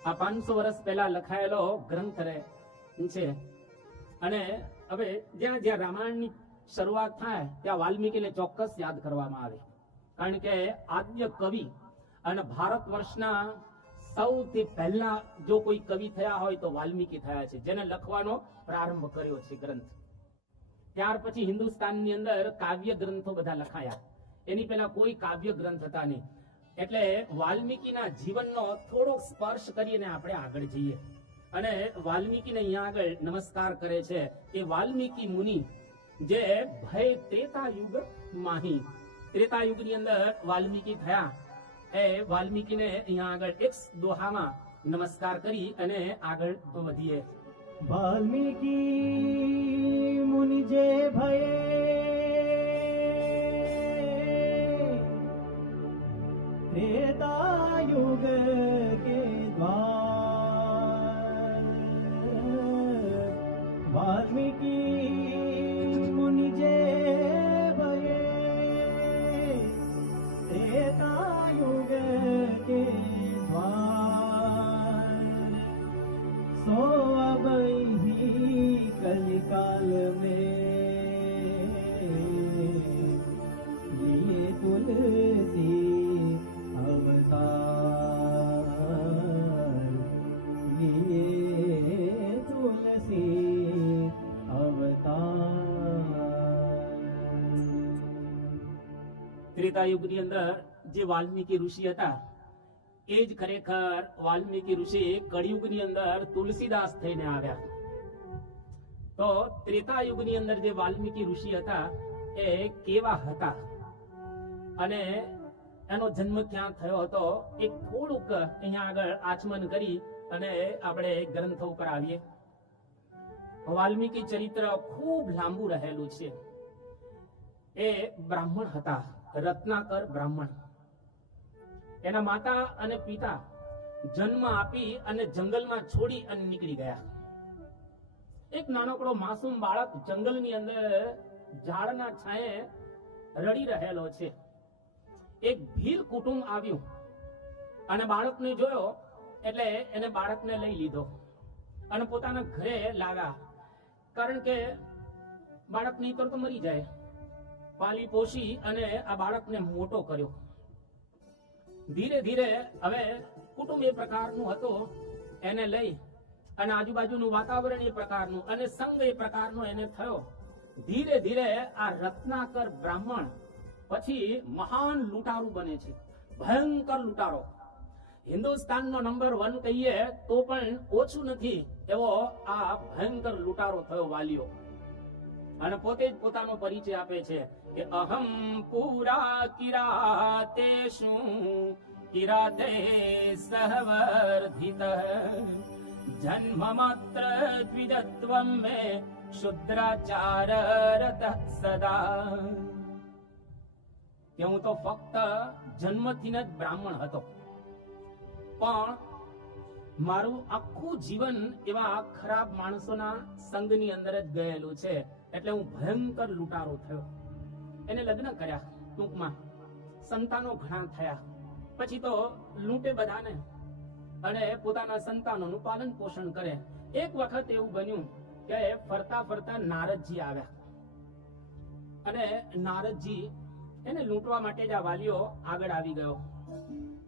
આ 500 વર્ષ પહેલા લખાયેલો ગ્રંથ છે. અને હવે જ્યાં જ્યાં રામાયણની શરૂઆત થાય ત્યાં વાલ્મીકીને ચોક્કસ યાદ કરવામાં આવે, કારણ કે આદ્ય કવિ અને ભારત વર્ષના સૌથી પહેલા જો કોઈ કવિ થયા હોય તો વાલ્મીકી થયા છે, જેને લખવાનો પ્રારંભ કર્યો છે ગ્રંથ. ત્યાર પછી હિન્દુસ્તાનની અંદર કાવ્ય ગ્રંથો બધા લખાયા, એની પહેલા કોઈ કાવ્ય ગ્રંથ હતા નહીં. એટલે વાલ્મીકીના જીવનનો થોડો સ્પર્શ કરીને આપણે આગળ જઈએ. અને વાલ્મીકીને અહીંયા આગળ નમસ્કાર કરે છે કે વાલ્મીકી મુનિ જે ભય ત્રેતા યુગ માહી, ત્રેતા યુગની અંદર વાલ્મીકી થયા. એ વાલ્મીકીને અહીંયા આગળ એક દોહામાં નમસ્કાર કરી અને આગળ વધીએ. વાલ્મીકી મુનિ જે ભયે त्रेता युग के द्वार, वाल्मीकि मुनि जे भये त्रेता युग के द्वार, सो अब ही कलिकाल में ये तुलसी अवतार, ये तुलसी अवतार. ત્રેતા યુગની અંદર જે વાલ્મીકી ઋષિ હતા એ જ ખરેખર વાલ્મીકી ઋષિ કળિયુગની અંદર તુલસીદાસ થઈને આવ્યા. તો ત્રેતા યુગની અંદર જે વાલ્મીકી ઋષિ હતા એ કેવા હતા અને એનો જન્મ ક્યાં થયો હતો એ થોડુંક અહીંયા આગળ આચમન કરી અને આપણે ગ્રંથો ઉપર આવીએ. વાલ્મીકી ચરિત્ર ખૂબ લાંબુ રહેલું છે. એ બ્રાહ્મણ હતા, રત્નાકર બ્રાહ્મણ. એના માતા અને પિતા જન્મ આપી અને જંગલમાં છોડી અને નીકળી ગયા. એક નાનકડો માસૂમ બાળક જંગલની અંદર ઝાડના છાંયે રડી રહેલો છે. એક ભીલ કુટુંબ આવ્યું અને બાળકને જોયો એટલે એને બાળકને લઈ લીધો અને પોતાના ઘરે લાવ્યા, કારણ કે બાળક નહીં તો મરી જાય. પાલી પોષી અને આ બાળકને મોટો કર્યો. ધીરે ધીરે હવે કુટુંબ એ પ્રકારનું હતું, એને લઈ અને આજુબાજુનું વાતાવરણ એ પ્રકારનું અને સંગ એ પ્રકારનો એને થયો. ધીરે ધીરે આ રત્નાકર બ્રાહ્મણ પછી મહાન લૂંટારું બને છે, ભયંકર લૂંટારો. હિન્દુસ્તાનનો નંબર 1 કહીએ તો પણ ઓછું નથી એવો આ ભયંકર લૂંટારો થયો વાલીઓ. અને પોતે જ પોતાનો પરિચય આપે છે કે અહમ પૂરા કિરાતેષુ કિરાતે સહવર્ધિત જન્મ માત્ર દ્વિજત્વમ મે શુદ્રાચાર રત સદા. કે હું તો ફક્ત જન્મથી જ બ્રાહ્મણ હતો, પણ મારું આખું જીવન એવા ખરાબ માણસોના સંગની અંદર જ ગયેલું છે, એટલે હું ભયંકર લૂંટારો થયો. એને લગ્ન કર્યા, ટૂંકમાં સંતાનો ઘણા થયા. પછી તો લૂંટે બધાને અને પોતાના સંતાનોનું પાલન પોષણ કરે. એક વખત એવું બન્યું કે ફરતા ફરતા નારદજી આવ્યા અને નારદજી એને લૂંટવા માટે જ આ વાલીઓ આગળ આવી ગયો.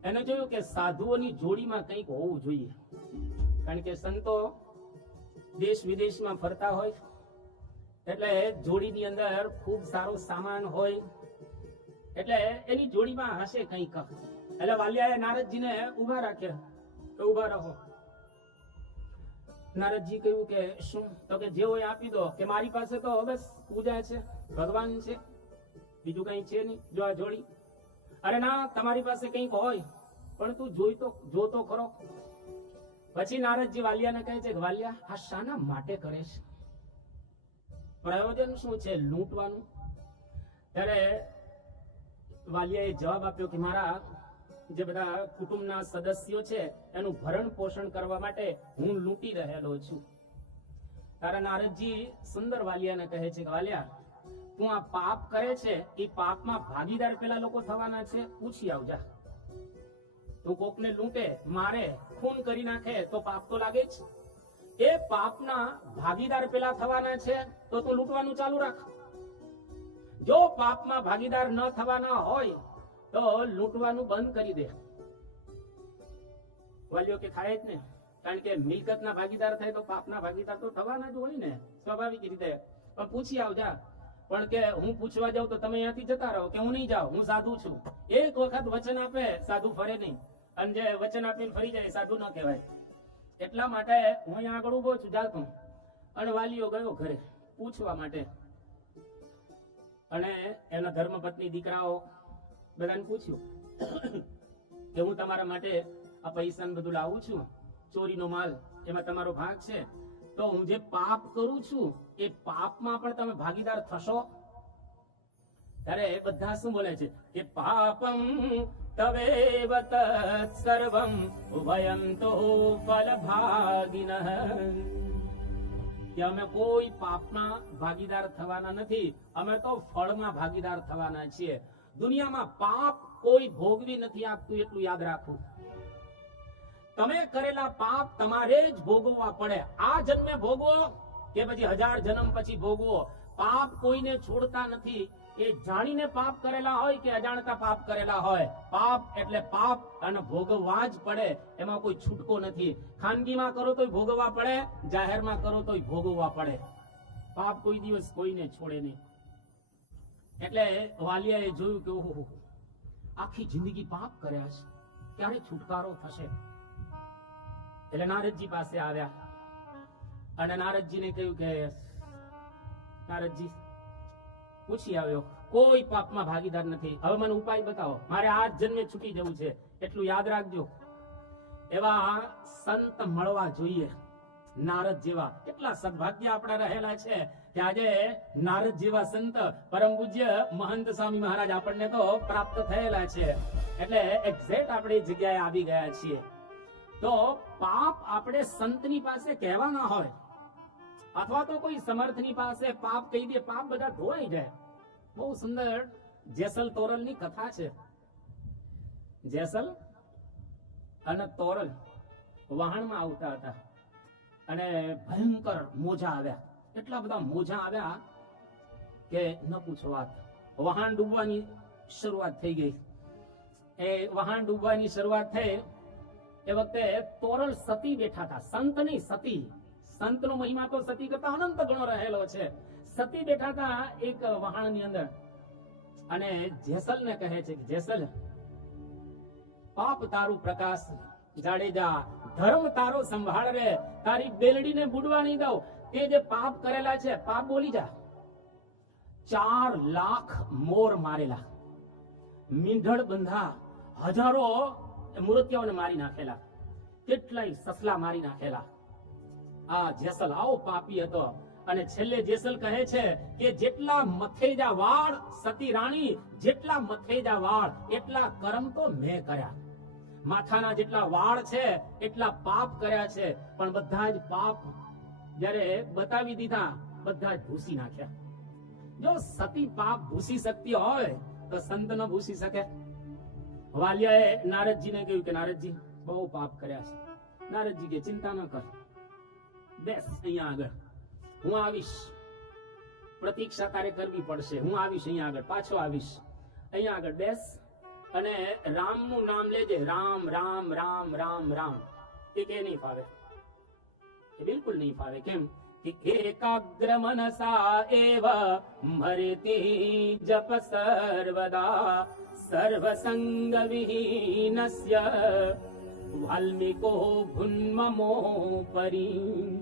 એને જોયું કે સાધુઓની જોડીમાં કંઈક હોવું જોઈએ, કારણ કે સંતો દેશ વિદેશમાં ફરતા હોય એટલે જોડીની અંદર ખૂબ સારો સામાન હોય, એટલે એની જોડીમાં હશે કંઈક. એટલે વાલિયાએ નારદજીને ઉભા રાખ્યા કે ઉભા રહો. નારદજી કહ્યું કે શું? તો કે જે હોય આપી દો. કે મારી પાસે તો બસ પૂજા છે, ભગવાન છે, બીજું કઈ છે નહીં. જો આ જોડી. અરે ના, તમારી પાસે કંઈક હોય પણ તું જોતો ખરો. પછી નારદજી વાલિયાને કહે છે કે વાલિયા, આ શાના માટે કરે છે? પ્રયોજન શું છે લૂંટવાનું? ત્યારે વાલિયાએ જવાબ આપ્યો કે મારા જે બધા કુટુંબના સદસ્યો છે એનું ભરણ પોષણ કરવા માટે હું લૂંટી રહેલો છું. તારા નારદજી સુંદર વાલિયાને કહે છે કે વાલિયા, તું આ પાપ કરે છે એ પાપમાં ભાગીદાર પેલા લોકો થવાના છે, પૂછી આવજા. તું કોકને લૂંટે, મારે, ખૂન કરી નાખે તો પાપ તો લાગે જ. એ પાપના ભાગીદાર પેલા થવાના છે તો તું લૂંટવાનું ચાલુ રાખ. જો પાપમાં ભાગીદાર ન થવાના હોય તો લૂંટવાનું બંધ કરી દે. વાલીઓ કે થાય જ ને, કારણ કે મિલકતના ભાગીદાર થાય તો પાપના ભાગીદાર તો થવાના જ હોય ને, સ્વાભાવિક રીતે. પણ પૂછી આવજા. પણ કે હું પૂછવા જાઉં તો તમે અહીંયાથી જતા રહો, કે હું નહીં જાઉં, હું સાધુ છું. એક વખત વચન આપે સાધુ ફરે નહીં, અને જે વચન આપીને ફરી જાય સાધુ ન કહેવાય. એટલા માટે હું અહીંયા આગળ ઉભો છું જાતું. અને વાલીઓ ગયો ઘરે પૂછવા માટે, અને એના ધર્મપત્ની દીકરાઓ બધાને પૂછ્યું કે હું તમારા માટે આ પૈસા બધું લાવું છું, ચોરીનો માલ, એમાં તમારો ભાગ છે, તો હું જે પાપ કરું છું એ પાપમાં પણ તમે ભાગીદાર થશો? ત્યારે બધા શું બોલે છે કે પાપમ તવેવ તત્સર્વમ વયમ તો ફલભાગિનઃ, કે અમે કોઈ પાપના ભાગીદાર થવાના નથી, અમે તો ફળમાં ભાગીદાર થવાના છીએ. દુનિયામાં પાપ કોઈ ભોગવી નથી આપતું, એટલું યાદ રાખવું. તમે કરેલા પાપ તમારે જ ભોગવવા પડે. આ જન્મે ભોગવો કે પછી 1000 જન્મ પછી ભોગવો, પાપ કોઈને છોડતા નથી. એ જાણીને પાપ કરેલા હોય કે અજાણતા પાપ કરેલા હોય, પાપ એટલે પાપ, અને ભોગવવા જ પડે. એમાં કોઈ છૂટકો નથી. ખાનગીમાં કરો તોય ભોગવવા પડે, જાહેરમાં કરો તોય ભોગવવા પડે. પાપ કોઈ દિવસ કોઈને છોડે નહીં. એટલે વાલિયાએ જોયું કે ઓહો, આખી જિંદગી પાપ કર્યા છે, ક્યારે છુટકારો થશે? એટલે નારદજી પાસે આવ્યા અને નારદજીને કહ્યું કે નારદજી પૂછી આવ્યો, કોઈ પાપમાં ભાગીદાર નથી, હવે મને ઉપાય બતાવો, મારે આ જ જન્મે છૂટી જવું છે, એટલું યાદ રાખજો. એવા સંત મળવા જોઈએ, નારદ જેવા. કેટલા સદભાગ્ય આપણા રહેલા છે કે આજે નારદ જેવા સંત, પરમ પૂજ્ય મહંત સ્વામી મહારાજ આપણને તો પ્રાપ્ત થયેલા છે. એટલે એક્ઝેક્ટ આપણે જગ્યાએ આવી ગયા છીએ. તો પાપ આપણે સંતની પાસે કહેવાના હોય, અથવા તો કોઈ સમર્થની પાસે પાપ કહી દે, પાપ બધા ધોવાઈ જાય. બહુ સુંદર જેસલ તોરલની કથા છે. જેસલ અને તોરલ વહાણમાં આવતા હતા અને ભયંકર મોજા આવ્યા. એટલા બધા મોજા આવ્યા કે ન પૂછો વાત. વહાણ ડૂબવાની શરૂઆત થઈ ગઈ. એ વહાણ ડૂબવાની શરૂઆત થઈ એ વખતે તોરલ સતી બેઠા હતા. સંત નહીં, સતી. સંતનો મહિમા તો સતી કરતા અનંત ગણો રહેલો છે. સતી બેઠા હતા એક વહાણની અંદર અને જેસલને કહે છે કે જેસલ, પાપ તારું પ્રકાશ જાડેજા, ધર્મ તારો સંભાળ રે, તારી બેલડીને બુડવા નહીં દઉં. તે જે પાપ કરેલા છે, પાપ બોલી જા. 4 લાખ મોર મારેલા, મીંઢળ બંધા, હજારો મૂર્તિઓને મારી નાખેલા, કેટલાય સસલા મારી નાખેલા. આ જેસલ આવો પાપી હતો. અને છેલ્લે જેસલ કહે છે કે જેટલા મથેજા વાળ, સતી રાણી, જેટલા મથેજા વાળ એટલા કર્મ તો મેં કર્યા. માથાના જેટલા વાળ છે એટલા પાપ કર્યા છે, પણ બધા જ પાપ જ્યારે બતાવી દીધા, બધા જ ભૂસી નાખ્યા. જો સતી પાપ ભૂસી શકતી હોય તો સંત ન ભૂસી શકે. વાલિયાએ નારદજીને કહ્યું કે નારદજી, બહુ પાપ કર્યા છે. નારદજી કે ચિંતા ન કર, બેસ અહીંયા આગળ, હું આવીશ. પ્રતીક્ષા તારે કરવી પડશે, હું આવીશ અહીંયા આગળ, પાછો આવીશ. અહીંયા આગળ બેસ અને રામનું નામ લેજે. રામ રામ રામ રામ રામ. એ કે નહીં ફાવે, એ બિલકુલ નહીં ફાવે. કેમ કે એકાગ્ર મનસા એવ મરેતિ જપ સર્વદા, સર્વ સંગ વિહીનસ્ય વાલ્મીકો ભુન્મમો પરી.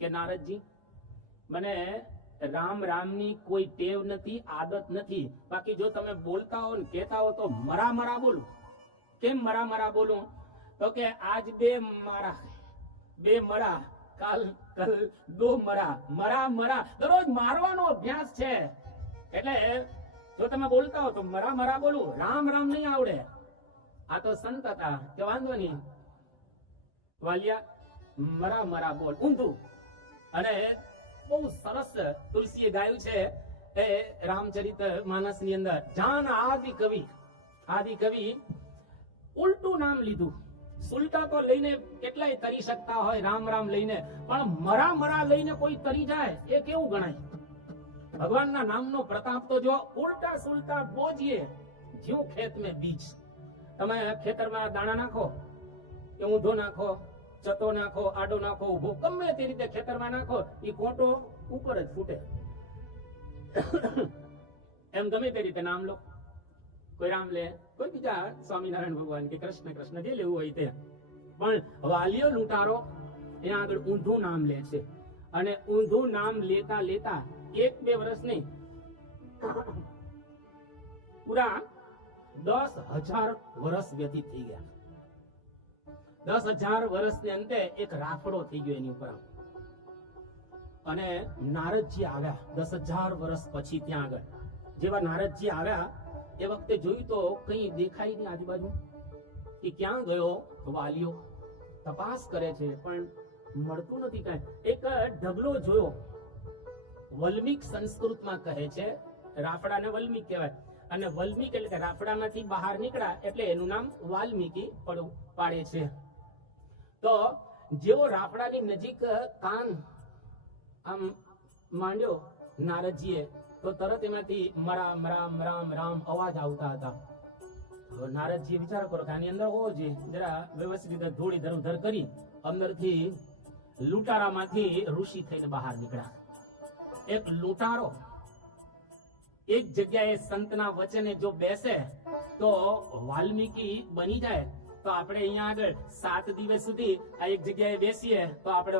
કે નારદજી, મને રામ રામની કોઈ ટેવ નથી, આદત નથી. બાકી જો તમે બોલતા હો ને કહેતા હો તો મરા મરા બોલું. કેમ મરા મરા બોલું? તો કે આજ 2 મારા, 2 મરા, કાલ 2 મરા, મરા મરા, દરરોજ મારવાનો અભ્યાસ છે. એટલે જો તમે બોલતા હો તો મરા મરા બોલું, રામ રામ નહીં આવડે. આ તો સંત હતા કે વાંધો નહીં વાલિયા, મરા મરા બોલ, ઊંધું. અને બહુ સરસ તુલસીએ ગાયું છે એ રામચરિત માનસ ની અંદર. જાન આદિ કવિ ઉલટું નામ લીધું. સુલટા તો લઈને કેટલાય તરી શકતા હોય, રામ રામ લઈને, પણ મરા મરા લઈને કોઈ તરી જાય એ કેવું ગણાય? ભગવાનના નામનો પ્રતાપ તો જો ઉલટા સુલટા બોજીએ જ્યું ખેત મેં બીજ. તમે ખેતરમાં દાણા નાખો કે ઊંધો નાખો, ચતો નાખો, આડો નાખો, ઊભો, ગમે તે રીતે ખેતરમાં નાખો, એ કોટો ઉપર જ ફૂટે. એમ ગમે તે રીતે નામ લો, કોઈ રામ લે, કોઈ બીજા સ્વામિનારાયણ ભગવાન કે કૃષ્ણ કૃષ્ણ જે લેવું હોય તે. પણ વાલિયો લૂંટારો એના આગળ ઊંધું નામ લે છે, અને ઊંધું નામ લેતા લેતા 1-2 વર્ષ નહીં, પૂરા 10,000 વર્ષ વ્યતીત થઈ ગયા. 10,000 વર્ષને અંતે એક રાફડો થઈ ગયો એની ઉપર. અને નારદજી આવ્યા 10,000 વર્ષ પછી. ત્યાં આગળ જેવા નારદજી આવ્યા એ વખતે જોયું તો કઈ દેખાય નહીં આજુબાજુ, કે ક્યાં ગયો વાલિયો. તપાસ કરે છે પણ મળતું નથી કઈ. એક ઢગલો જોયો. વલ્મીક સંસ્કૃતમાં કહે છે, રાફડાને વલ્મીક કહેવાય, અને વલ્મીક એટલે કે રાફડામાંથી બહાર નીકળ્યા એટલે એનું નામ વાલ્મીકી પાડે છે. તો જેવો રાફડાની નજીક કાન આમ માંડ્યો નારદજીએ, તો તરત એમાંથી રામ રામ રામ રામ અવાજ આવતા હતા. નારદજી વિચાર કરો કે આની અંદર હોવો જોઈએ, જરા વ્યવસ્થિત રીતે ધૂળ ઇધર ઉધર કરી અંદરથી લૂંટારામાંથી ઋષિ થઈને બહાર નીકળ્યા. એક લૂંટારો એક જગ્યાએ સંતના વચને જો બેસે તો વાલ્મીકી બની જાય. તો આપણે અહીંયા આગળ 7 દિવસ સુધી આ એક જગ્યાએ બેસીએ તો આપણે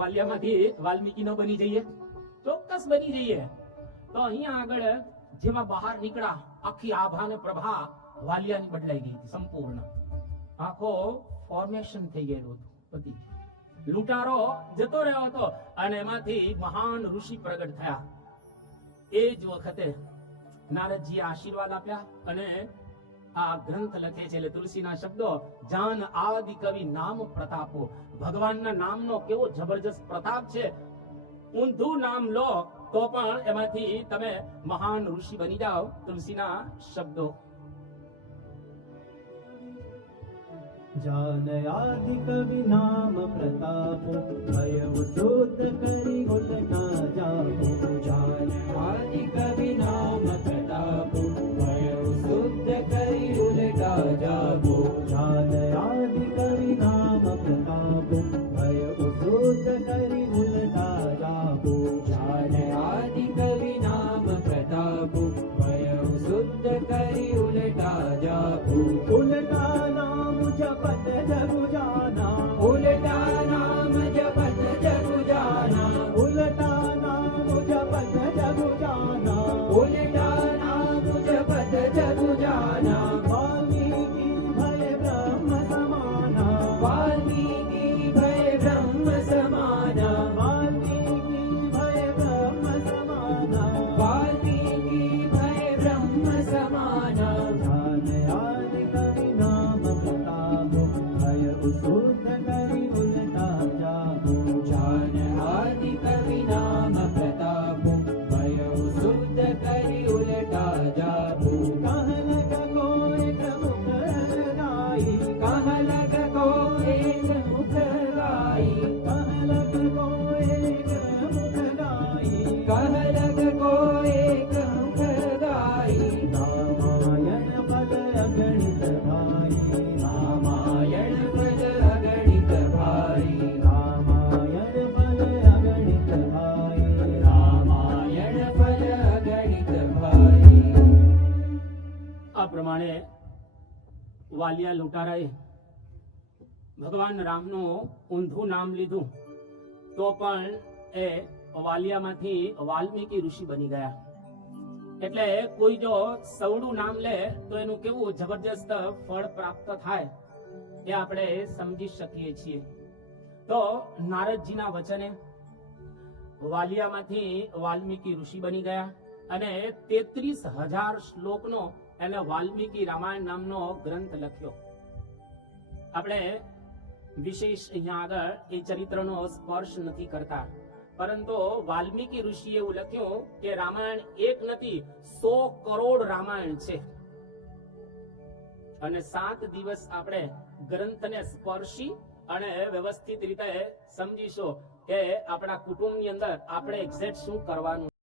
વાલિયામાંથી વાલ્મીકી નો બની જઈએ, ચોક્કસ બની જઈએ. તો અહીંયા આગળ જેવા બહાર નીકળ્યા, આખી આભા ને પ્રભા વાલિયાની બદલાઈ ગઈ હતી સંપૂર્ણ. આખો ફોર્મેશન થઈ ગયેલું હતું. લૂંટારો જતો રહ્યો હતો અને એમાંથી મહાન ઋષિ પ્રગટ થયા. એ જ વખતે નારદજીએ આશીર્વાદ આપ્યા અને આ ગ્રંથ લખે છે. એટલે તુલસીના શબ્દો, જાન આદિ કવિ નામ પ્રતાપો. ભગવાનના નામનો કેવો જબરજસ્ત પ્રતાપ છે. ઊંધું નામ લો તો પણ એમાંથી તમે મહાન ઋષિ બની જાઓ. તુલસીના શબ્દો. જાન આદિ કવિ નામ પ્રતાપો, ભય શુદ્ધ કરી ઉલટા જાપો. જાન આદિ કવિ નામ પ્રતાપો, ભય શુદ્ધ કરી ઉલટા જાપો. જાન આદિ કવિ નામ પ્રતાપો, ભય શુદ્ધ કરી ઉલટા જાપો. જાન આદિ કવિ નામ પ્રતાપો, ભય શુદ્ધ કરી ઉલટા જાપો. ઉલટા નામ જપત જગુ જાના, ઉલટા નામ જપત જગુ જાના. ઉલટા નામ જપત જગુ જાના, ઉલટા નામ જપત જગુ જાના. વાલ્મીકી ભય બ્રહ્મ સમાના, વાલ્મીકી ભય બ્રહ્મ સમાના. વાલ્મીકી ભય બ્રહ્મ સમાના, વાલ્મીકી ભય બ્રહ્મ સમાના. જાન આદિ કવિ નામ પ્રતાપો, ભય શુદ્ધ કરી ઉલટા જાપો. જાન આદિ કવિ નામ પ્રતાપો, ભય શુદ્ધ કરી ઉલટા જાપો. કહલક કો એક મુખ ગાઈ, કહલક કો એક મુખ ગાઈ. કહલક કો એક મુખ ગાઈ, કહલક કો એક મુખ ગાઈ. રામાયણ પદ અગણિત ભાઈ, રામાયણ પદ અગણિત ભાઈ. રામાયણ પદ અગણિત ભાઈ, રામાયણ પદ અગણિત ભાઈ. આ પ્રમાણે વાલિયા લૂંટારાએ ભગવાન રામનું ઊંધું નામ લીધું તો પણ એ વાલિયામાંથી વાલ્મીકી ઋષિ બની ગયા. એટલે કોઈ જો સવડું નામ લે તો એનું કેવું જબરજસ્ત ફળ પ્રાપ્ત થાય એ આપણે સમજી શકીએ છીએ. તો નારદજીના વચને વાલિયામાંથી વાલ્મીકી ઋષિ બની ગયા અને 33,000 શ્લોકનો એને વાલ્મીકી રામાયણ નામનો ગ્રંથ લખ્યો. આપણે વિશેષ અહીંયા આગળ એ ચરિત્રનો સ્પર્શ નથી કરતા, પરંતુ વાલ્મીકી ઋષિએ એવું લખ્યું કે રામાયણ એક નથી 100 કરોડ રામાયણ છે. અને 7 દિવસ આપણે ગ્રંથને સ્પર્શી અને વ્યવસ્થિત રીતે સમજીશું કે આપણા કુટુંબની અંદર આપણે એક્ઝેક્ટ શું કરવાનું